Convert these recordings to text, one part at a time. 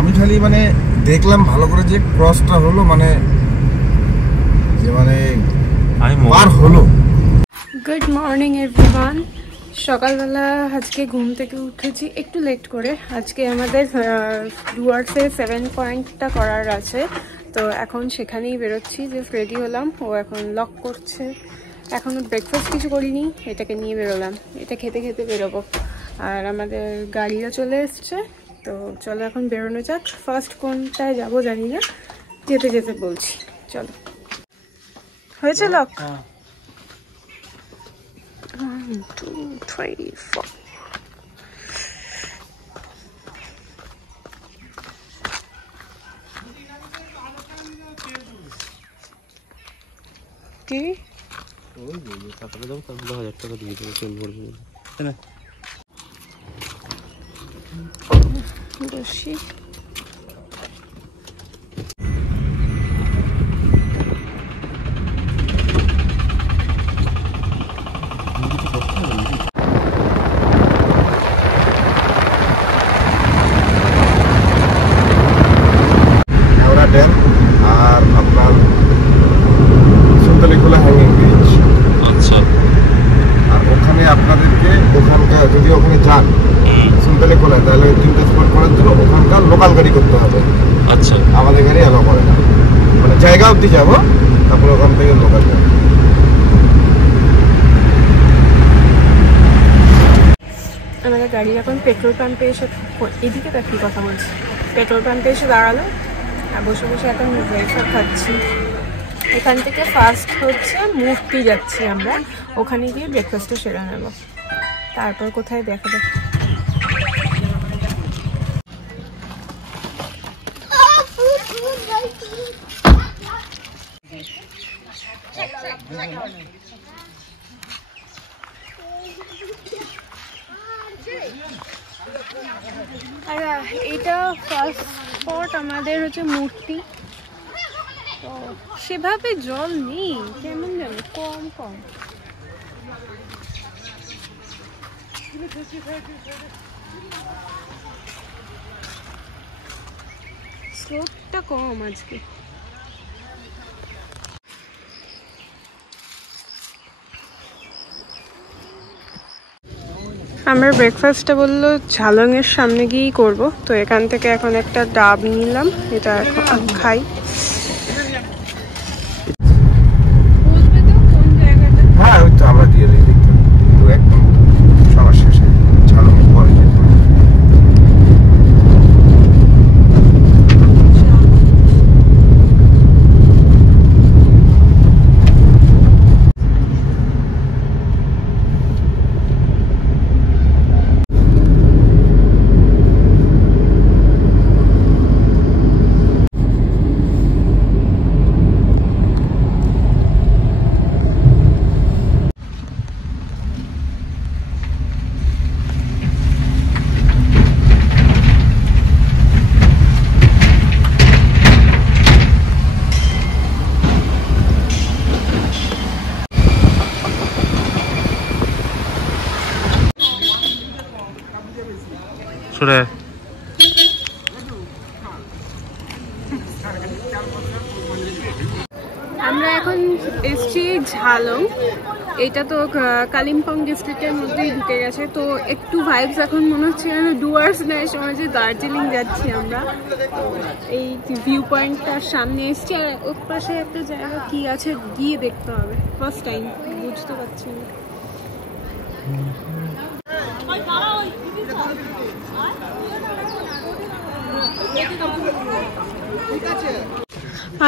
আমি খালি মানে দেখলাম ভালো করে যে ক্রসটা হলো মানে পার হলো। Good morning everyone. সকালবেলা আজকে ঘুম থেকে উঠেছি একটু লেট করে। আজকে আমাদের ডুয়ার্সে 7 পয়েন্টটা করার আছে, তো এখন সেখানেই বেরোচ্ছি। যে রেডি হলাম, ও এখন লক করছে। এখনও ব্রেকফাস্ট কিছু করিনি, এটাকে নিয়ে বেরোলাম। এটা খেতে খেতে বেরোবো। আর আমাদের গাড়িও চলে এসছে, তো চলো এখন বেরোনো যাক। ফার্স্ট কোনটায় যাবো জানি না, যেতে যেতে বলছি। চলো, হয়েছে লক? 1 2 3 4 কি ওই যে টাকাটা দাও, তারপর 1000 টাকা দিয়ে দেবো, তেল ভরবো না বেশি। ড্যাম আর আপনার সুন্দরীখোলা হ্যাঙ্গিং ব্রিজ। আচ্ছা, আর ওখানে আপনাদেরকে ওখানকার যদি ওখানে যান সুন্দরীখোলায়, তাহলে ওই 3টা স্পট করার জন্য ওখানকার লোকাল গাড়ি করতে হবে। আচ্ছা, আমাদের গাড়ি অ্যালাউ করে না, মানে জায়গা অবধি যাবো, তারপরে ওখান থেকে লোকাল যাবো। আমাদের গাড়ি এখন পেট্রোল পাম্পে এসে, এদিকে তার কি কথা বলছি, পেট্রোল পাম্পে এসে দাঁড়ালো। আর বসে বসে এখন ব্রেকফাস্ট খাচ্ছি। এখান থেকে ফার্স্ট হচ্ছে মূর্তি যাচ্ছি আমরা, ওখানে গিয়ে ব্রেকফাস্টটা সেরে নেব। তারপর কোথায় দেখা যাবে। আর এটা ফার্স্ট স্পট আমাদের হচ্ছে মূর্তি। তো সেভাবে জল নেই, কেমন যেন কম কম। স্লোপটা কম আজকে। আমরা ব্রেকফাস্টটা বললো ঝালংয়ের সামনে গিয়েই করব, তো এখান থেকে এখন একটা ডাব নিলাম, এটা খাই। হ্যাঁ, ওই তো আমরা দিয়ে দিই, দেখতে একদম সবার শেষে ঝালংয়ের পরে। আমরা এখন এসছি ঝালং। এটা তো কালিম্পং ডিস্ট্রিক্টের মধ্যেই ঢুকে গেছে, তো একটু ভাইবস এখন মনে হচ্ছে যেন ডুয়ার্স না, এসে মনে হচ্ছে দার্জিলিং যাচ্ছি আমরা। এই ভিউ পয়েন্টটার সামনে এসছি, আর ওর পাশে একটা জায়গা কি আছে গিয়ে দেখতে হবে। ফার্স্ট টাইম, বুঝতে পারছি না।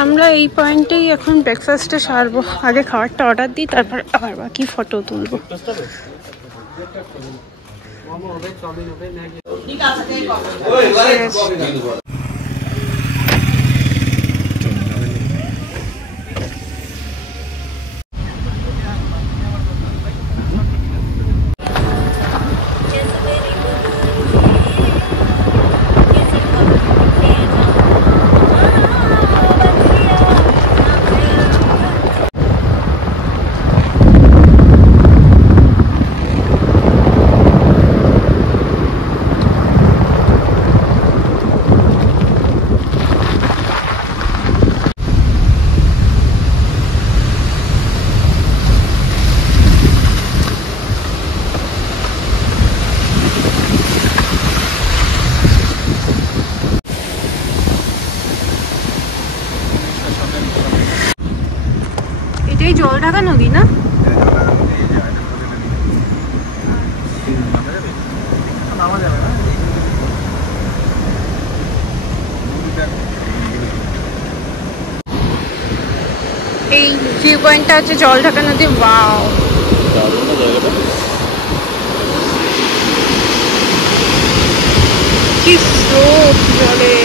আমরা এই পয়েন্টেই এখন ব্রেকফাস্টে সারবো। আগে খাবারটা অর্ডার দিই, তারপর আবার বাকি ফটো তুলবো। জলঢাকা নদী না? এই ভিউ পয়েন্টটা হচ্ছে জলঢাকা নদী। ওয়াও, কি স্রোত জলে।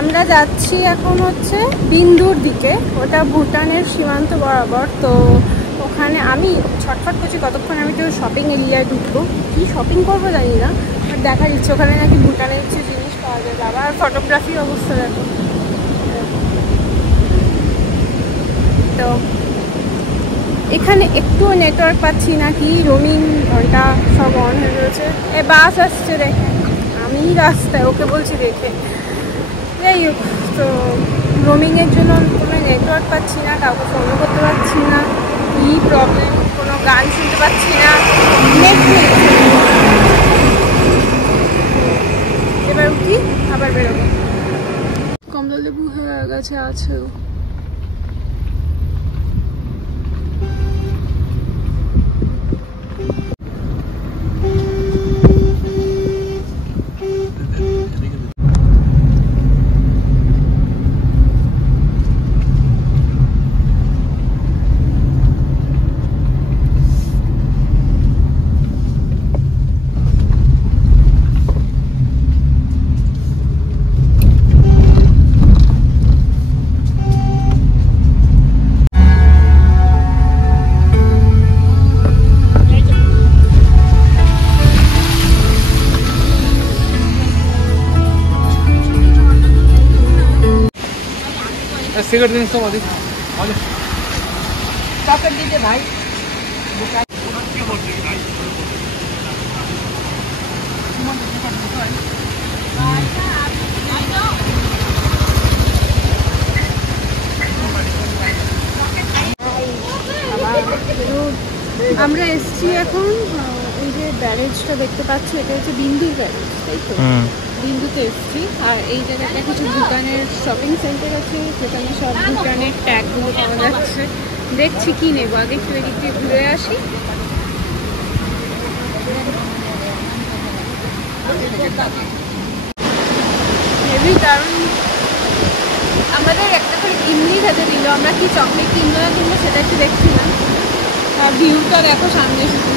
আমরা যাচ্ছি এখন হচ্ছে বিন্দুর দিকে, ওটা ভুটানের সীমান্ত বরাবর। তো ওখানে আমি ছটফট করছি কতক্ষণ আমি একটু শপিং এরিয়ায় ঢুকবো। কি শপিং করবো জানি না, বাট দেখার ইচ্ছে। ওখানে নাকি ভুটানের কিছু জিনিস পাওয়া যায়। আবার ফটোগ্রাফির অবস্থা দেখো। তো এখানে একটুও নেটওয়ার্ক পাচ্ছি না, কি রোমিং ঘন্টা সব অন হয়ে রয়েছে। এ বাস আসছে দেখে, আমি রাস্তায় ওকে বলছি দেখে। যাই হোক, তো রোমিংয়ের জন্য কোনো নেটওয়ার্ক পাচ্ছি না, কাউকে ফোনও করতে পারছি না। কী প্রবলেম, কোনো গান শুনতে পাচ্ছি না, নেট নেই। এবার উঠি, আবার বেরোবো। কমলা লেবু হয়ে গেছে আছে। सिगरेट देने सब अधिक चॉकलेट दीजिए भाई। আমরা এসছি এখন এই যে ব্যারেজটা দেখতে পাচ্ছি, এটা হচ্ছে বিন্দুর ব্যারেজ, তাই তো? বিন্দুতে এসছি। আর এই জায়গাটা কিছু ভুটানের শপিং সেন্টার আছে, যেখানে সব ভুটানের ট্যাগগুলো পাওয়া যাচ্ছে। দেখছি কি নেবো, আগে একটু এদিক দিয়ে ঘুরে আসি। হেভি দারুণ। আমাদের একটা করে ইমলি খেতে দিল, আমরা কি চকলেট কিনবো না কিনবো সেটা একটু দেখছিলাম। আর ভিউটা দেখো সামনে শুধু।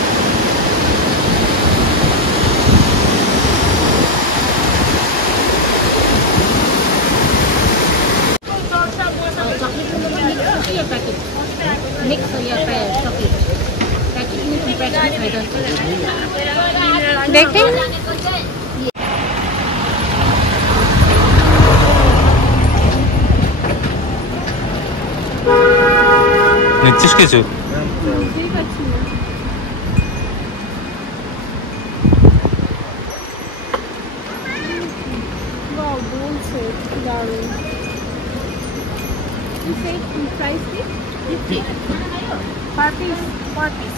দেখেন নিচ্ছিস কিছু? বলছে দারুণ। প্রাইস কি? Per piece? Per piece.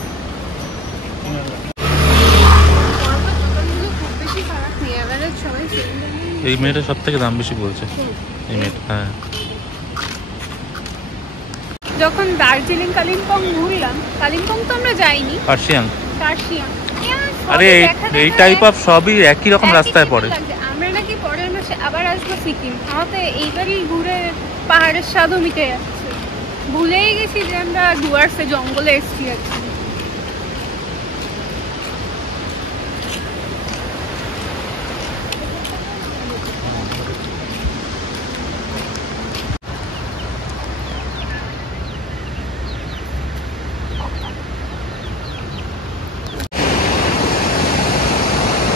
এই মেয়েটা সব থেকে দাম বেশি বলছে। এই মেয়েটা, হ্যাঁ। যখন দার্জিলিং কালিম্পং ঘুরলাম, কালিম্পং তো আমরা যাইনি, কার্শিয়াং। আরে এই টাইপ অফ সবই একই রকম রাস্তায় পড়ে। আমরা নাকি পরের মাসে আবার আসবো সিকিম। আমাদের এইবারই ঘুরে পাহাড়ের স্বাদও মিটে যাচ্ছে। ভুলেই গেছি যে আমরা ডুয়ার্সে জঙ্গলে এসছি আর কি।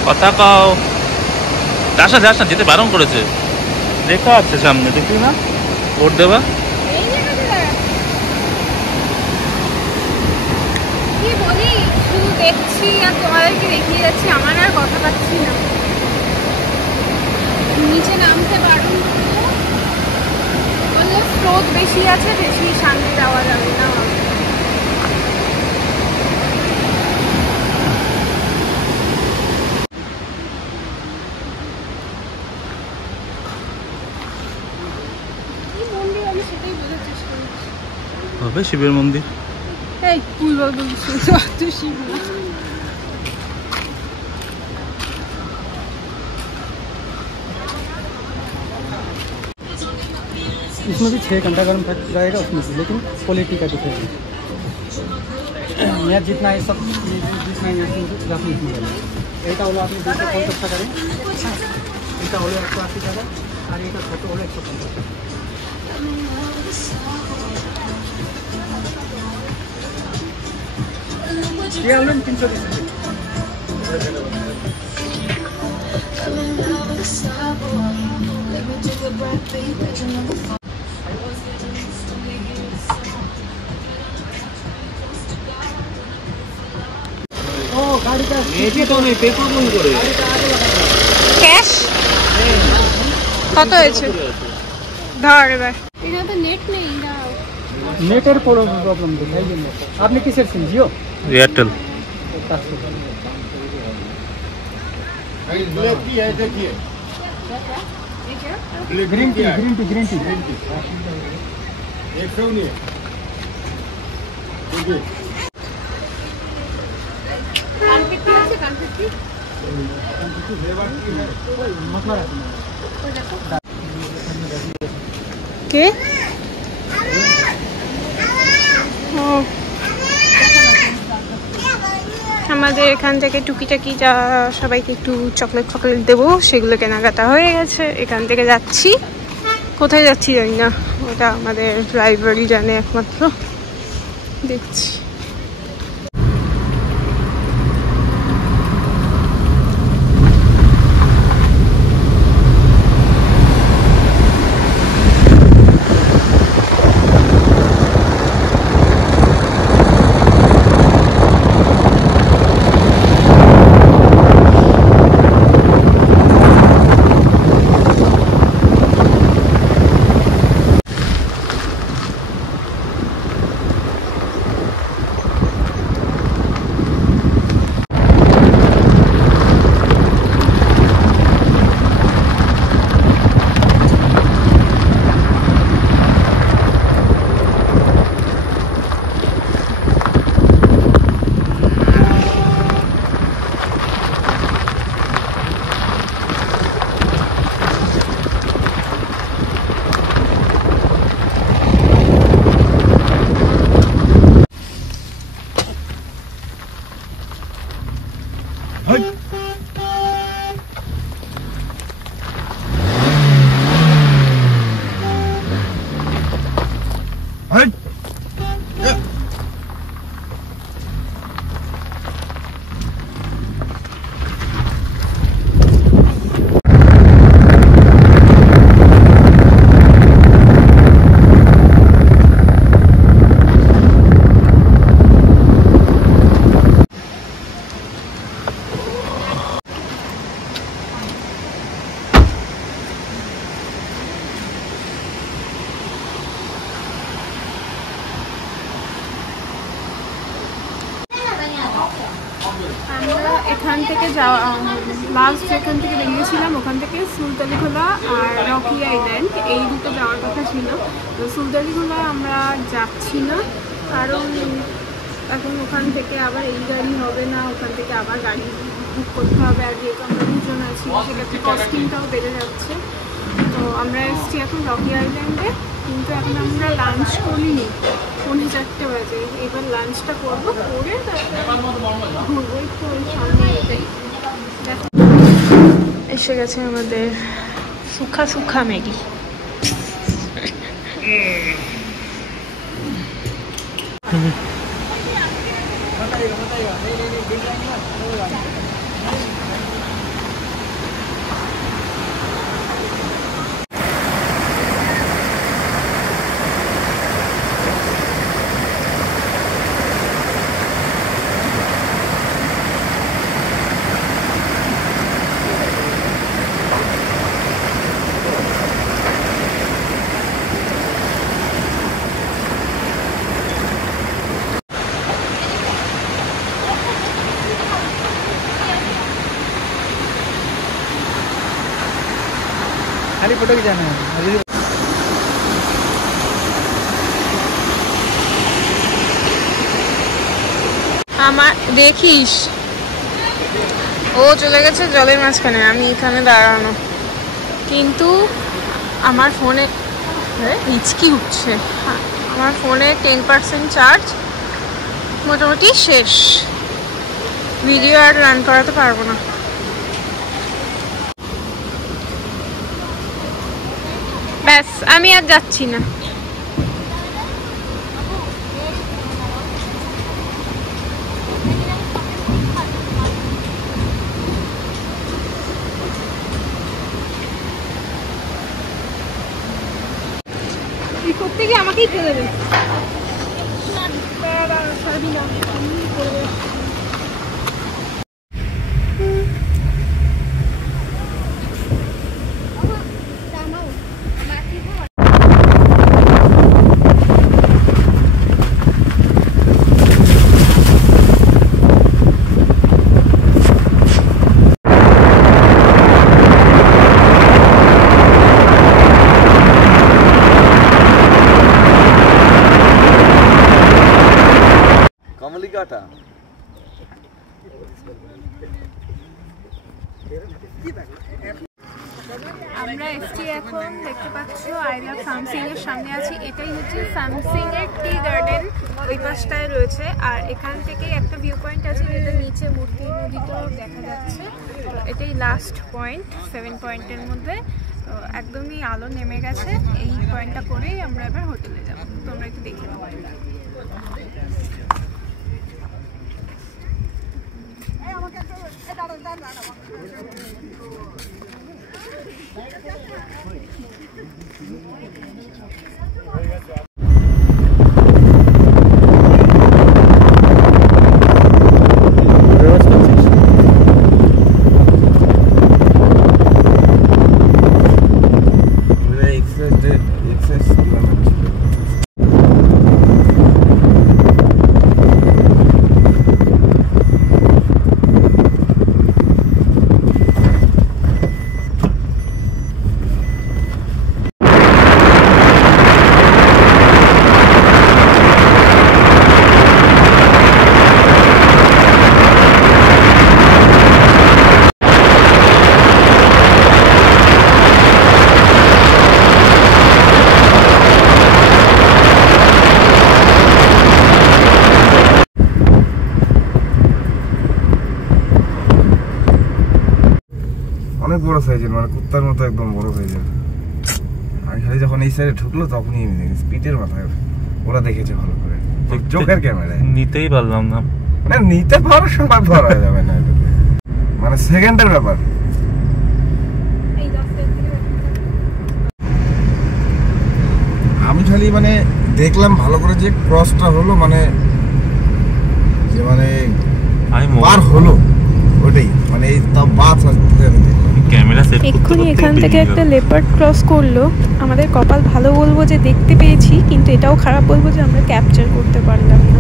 কথা কও। যাস না, যেতে বারণ করেছে। দেখা আছে সামনে, দেখি না ভোট দেবা। কি বলি, শুধু দেখছি আর তোমাদেরকে দেখিয়ে যাচ্ছি, আমার আর কথা পাচ্ছি না। নিচে নামতে বারণ বললে স্রোত বেশি আছে, বেশি সামনে যাওয়া যাবে না। হবে শিবের মন্দির। এই ফুল বলছি অত শিব না। इसमें भी 6 घंटा गर्म रहेगा उसमें से, लेकिन क्वालिटी का डिफरेंस है। यहाँ जितना है सब जितना है जाती इसमें এটা হলো আপনি 250 টাকা করেন, এটা হলো 180 টাকা, আর এটা ছোট হলো 150 টাকা। ये हमें 320 টাকা। ओ गाड़ी का এটি তো নেই, পে করুন করে। ক্যাশ কত হয়েছে ধর এবার। এটা তো নেট নেই না। नेटर प्रॉब्लम दिखाइए ना। आपने किस सिम जियो? एयरटेल। देखिए green tea green tea green tea 100 नहीं है। देखिए কে আমাদের এখান থেকে টুকিটাকি যা সবাইকে একটু চকলেট ফকলেট দেবো, সেগুলো কেনাকাটা হয়ে গেছে। এখান থেকে যাচ্ছি, কোথায় যাচ্ছি জানি না, ওটা আমাদের ড্রাইভারই জানে একমাত্র। দেখছি আমরা এখান থেকে যাওয়া লাস্ট যেখান থেকে বেরিয়েছিলাম ওখান থেকে সুলতানিখোলা আর রকি আইল্যান্ড এই দুটো যাওয়ার কথা ছিল। তো সুলতানিখোলা আমরা যাচ্ছি না, কারণ এখন ওখান থেকে আবার এই গাড়ি হবে না, ওখান থেকে আবার গাড়ি বুক করতে হবে। আর যেহেতু আমরা দুজন আছি সেক্ষেত্রে কস্টিংটাও বেড়ে যাচ্ছে। তো আমরা এসেছি এখন রকি আইল্যান্ডে, কিন্তু এখন আমরা লাঞ্চ করিনি, 4:30 বাজে। এবার লাঞ্চটা করবো, করে ঘুরবো একটু ওই সামনে। এসে গেছে আমাদের সুখা সুখা ম্যাগি। खाली फोटो खिंचाना है। আমার দেখিস ও চলে গেছে জলের মাঝখানে, আমি এখানে দাঁড়ানো, কিন্তু আমার ফোনে হিচকি উঠছে। আমার ফোনে 10% চার্জ মোটামুটি শেষ, ভিডিও আর রান করাতে পারবো না। ব্যাস, আমি আর যাচ্ছি না। করতে গিয়ে আমাকেই ফেলে দেবে। আমরা এসছি এখন, দেখতে পাচ্ছ আই লাভ সামসিং এর সামনে আছি। এটাই হচ্ছে সামসিং এর টি গার্ডেন, ওই পাশটায় রয়েছে। আর এখান থেকে একটা ভিউ পয়েন্ট আছে যেটা নিচে মূর্তি নদীটাও দেখা যাচ্ছে। এটাই লাস্ট পয়েন্ট 7 পয়েন্টের মধ্যে। তো একদমই আলো নেমে গেছে, এই পয়েন্টটা করেই আমরা এবার হোটেলে যাবো। তোমরা একটু দেখে নাও। অনেক বড় সাইজের, মানে কুত্তার মতো একদম বড় সাইজের। আমি খালি যখন এই সাইডে ঢুকলো তখনই স্পিডের মাথায় ওরা দেখেছে ভালো করে, চোখের ক্যামেরায়। নিতেই পারলাম না, মানে নিতে পারো, সবাই ধরা যাবে না, মানে সেকেন্ডের ব্যাপার। আমি খালি মানে দেখলাম ভালো করে যে ক্রসটা হলো, মানে যে মানে পার হলো ওটাই, মানে এই তাও বাস ক্যামেরা সেট এক্ষুনি এখান থেকে একটা লেপার্ড ক্রস করলো। আমাদের কপাল ভালো বলবো যে দেখতে পেয়েছি, কিন্তু এটাও খারাপ বলবো যে আমরা ক্যাপচার করতে পারলাম না।